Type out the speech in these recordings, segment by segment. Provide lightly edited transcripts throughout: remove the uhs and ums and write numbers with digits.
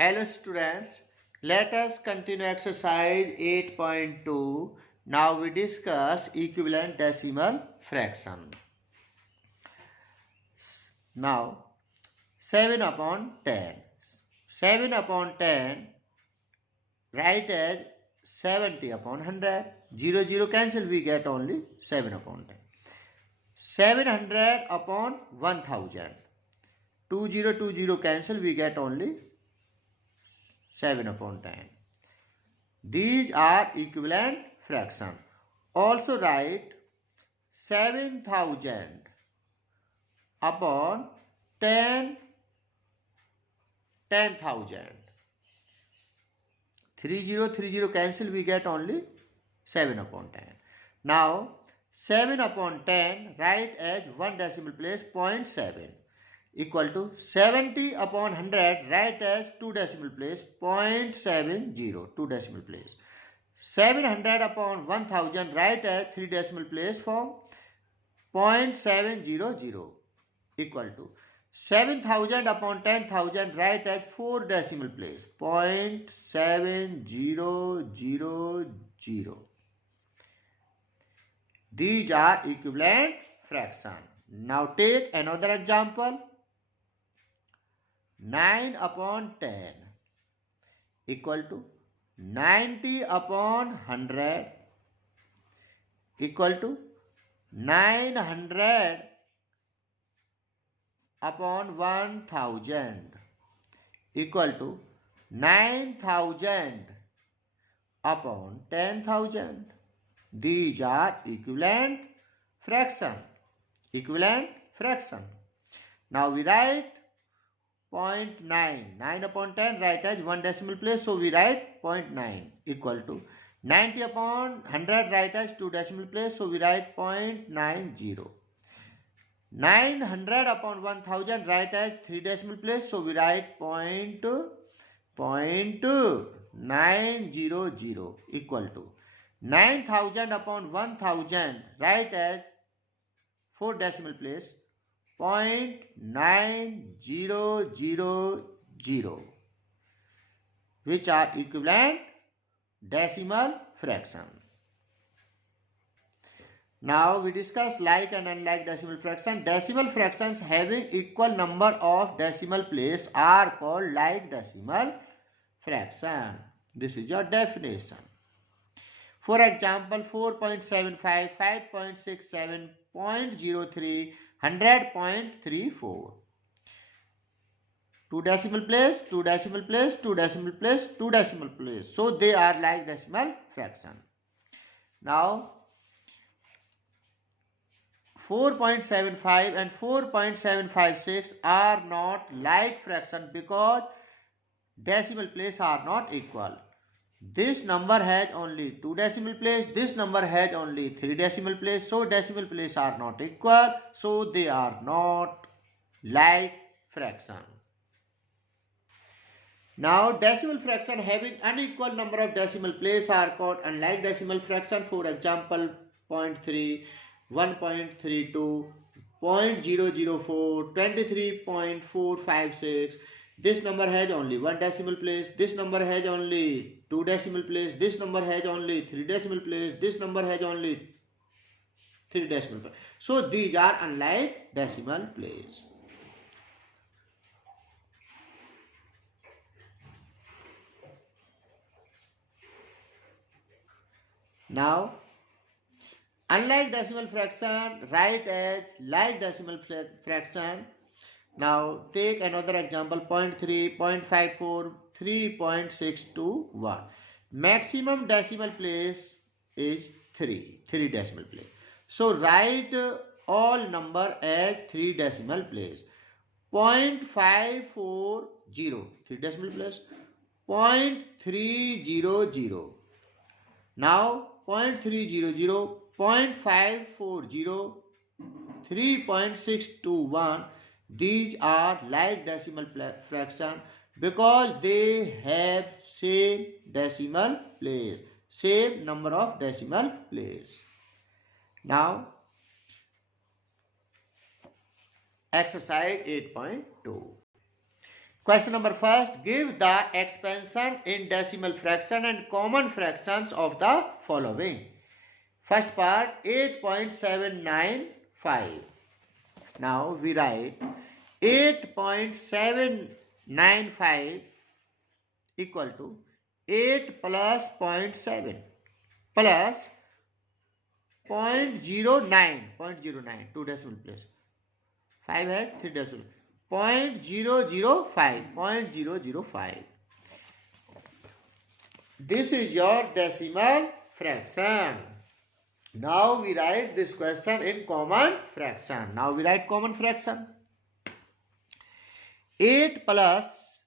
Hello students, let us continue exercise 8.2. Now we discuss equivalent decimal fraction. Now 7 upon 10. 7 upon 10 write as 70 upon 100. 0 0 cancel, we get only 7 upon 10. 700 upon 1000. 2020 cancel, we get only 7 upon 10. These are equivalent fraction. Also write 7000 upon 10,000. 3030 cancel, we get only 7 upon 10. Now 7 upon 10 write as 1 decimal place 0.7 equal to 70 upon 100 write as 2 decimal place 0.70, 2 decimal place. 700 upon 1000 write as 3 decimal place form 0.700 equal to 7000 upon 10,000 write as 4 decimal place 0.7000. These are equivalent fraction. Now take another example. 9 upon 10 equal to 90 upon 100 equal to 900 upon 1000 equal to 9000 upon 10,000. These are equivalent fraction. Equivalent fraction. Now we write 0.9. 9 upon 10 write as 1 decimal place. So we write 0.9 equal to 90 upon 100 write as 2 decimal place. So we write 0.90. 900 upon 1000 write as 3 decimal place. So we write 0.900 equal to 9000 upon 1000 write as 4 decimal place 0.9000, which are equivalent decimal fraction. Now we discuss like and unlike decimal fraction. Decimal fractions having equal number of decimal place are called like decimal fraction. This is your definition. For example, 4.75, 5.67, 0.03, 100.34. 2 decimal place, 2 decimal place, 2 decimal place, 2 decimal place. So they are like decimal fraction. Now 4.75 and 4.756 are not like fraction because decimal place are not equal. This number has only 2 decimal place, this number has only 3 decimal place, so decimal place are not equal, so they are not like fraction. Now decimal fraction having unequal number of decimal place are called unlike decimal fraction. For example, 0.3, 1.32, 0.004, 23.456. This number has only 1 decimal place, this number has only 2 decimal place, this number has only 3 decimal place, this number has only 3 decimal place. So these are unlike decimal place. Now unlike decimal fraction write as like decimal fraction. Now take another example 0.3, 0.54, 3.621. Maximum decimal place is 3 decimal place. So write all number as 3 decimal place. 0.540, 3 decimal place. 0.300. Now 0.300, 0.540, 3.621. These are like decimal fraction because they have same decimal place, same number of decimal place. Now exercise 8.2. Question number first, give the expansion in decimal fraction and common fractions of the following. First part 8.795. Now we write 8.795 equal to 8 plus 0.7 plus 0.09, 2 decimal place. 5 has 3 decimal. 0.005. This is your decimal fraction. Now we write this question in common fraction. Now we write common fraction. 8 plus,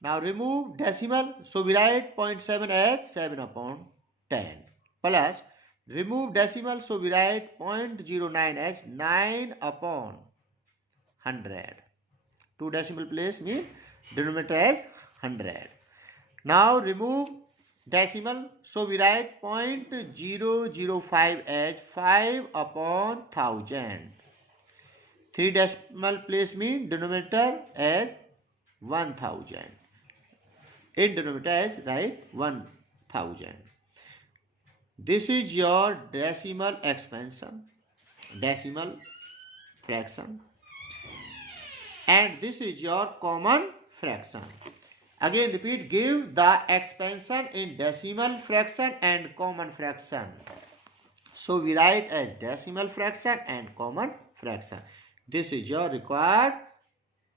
now remove decimal, so we write 0.7 as 7 upon 10 plus remove decimal, so we write 0.09 as 9 upon 100. 2 decimal place means denominator as 100. Now remove decimal, so we write 0.005 as 5 upon 1000. 3 decimal place means denominator as 1000. In denominator as write 1000. This is your decimal expansion, decimal fraction, and this is your common fraction. Again repeat, give the expansion in decimal fraction and common fraction. So we write as decimal fraction and common fraction. This is your required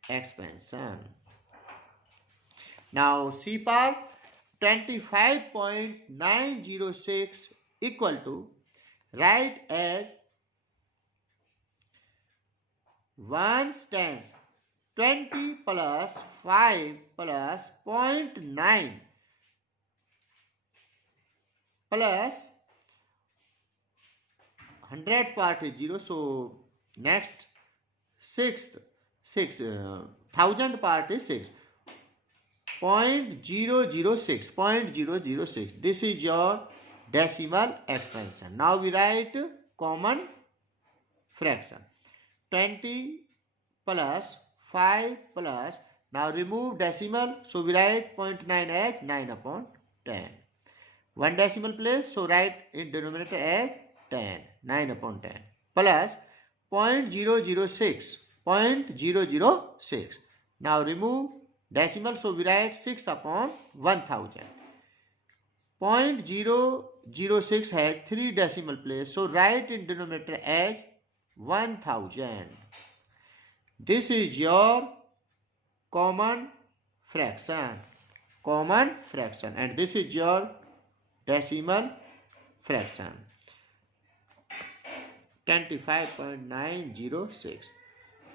expansion. Now C part 25.906 equal to, write as 1 tens 20 plus 5 plus 0.9 plus 100 part is 0. So next 1000 part is 6. 0.006. This is your decimal expansion. Now we write common fraction. 20 plus 5 plus, now remove decimal, so we write 0.9 as 9 upon 10. 1 decimal place, so write in denominator as 10, 9 upon 10 plus 0.006. Now remove decimal, so we write 6 upon 1000. 0.006 has 3 decimal place, so write in denominator as 1000. This is your common fraction, and this is your decimal fraction 25.906,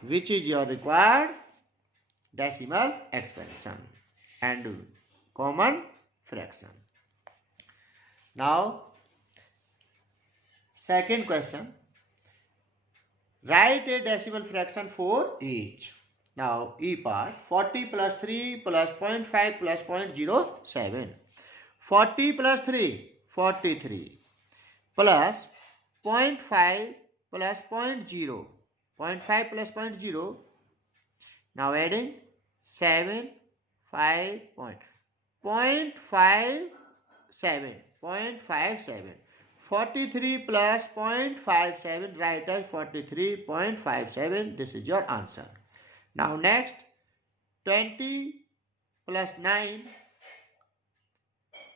which is your required decimal expansion and common fraction. Now second question, write a decimal fraction for each. Now E part 40 plus 3 plus 0.5 plus 0.07. 40 plus 3 43 plus 0.5 plus 0.0. 0.5 plus 0.0. Now adding 7 5 0.57. 43 plus 0.57, write as 43.57. This is your answer. Now next 20 plus 9.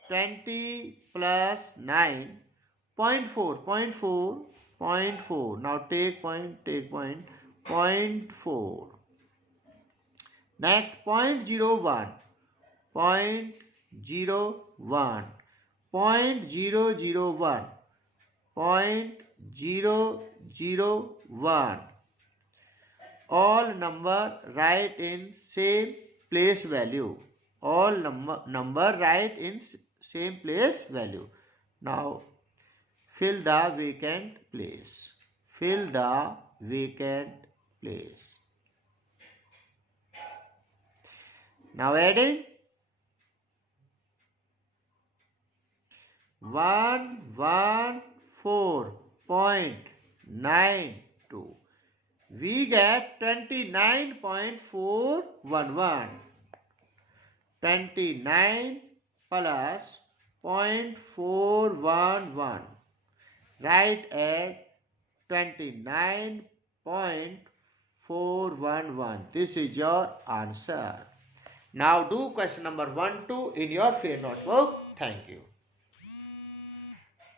20 plus 9. 0.4. Now take point. 0.4. Next 0.01. 0.001. 0.001. All number write in same place value. All number write in same place value. Now fill the vacant place. Now adding 114.92. We get 29.411. 29 plus 0.411. Write as 29.411. This is your answer. Now do question number 1, 2 in your fair notebook. Thank you.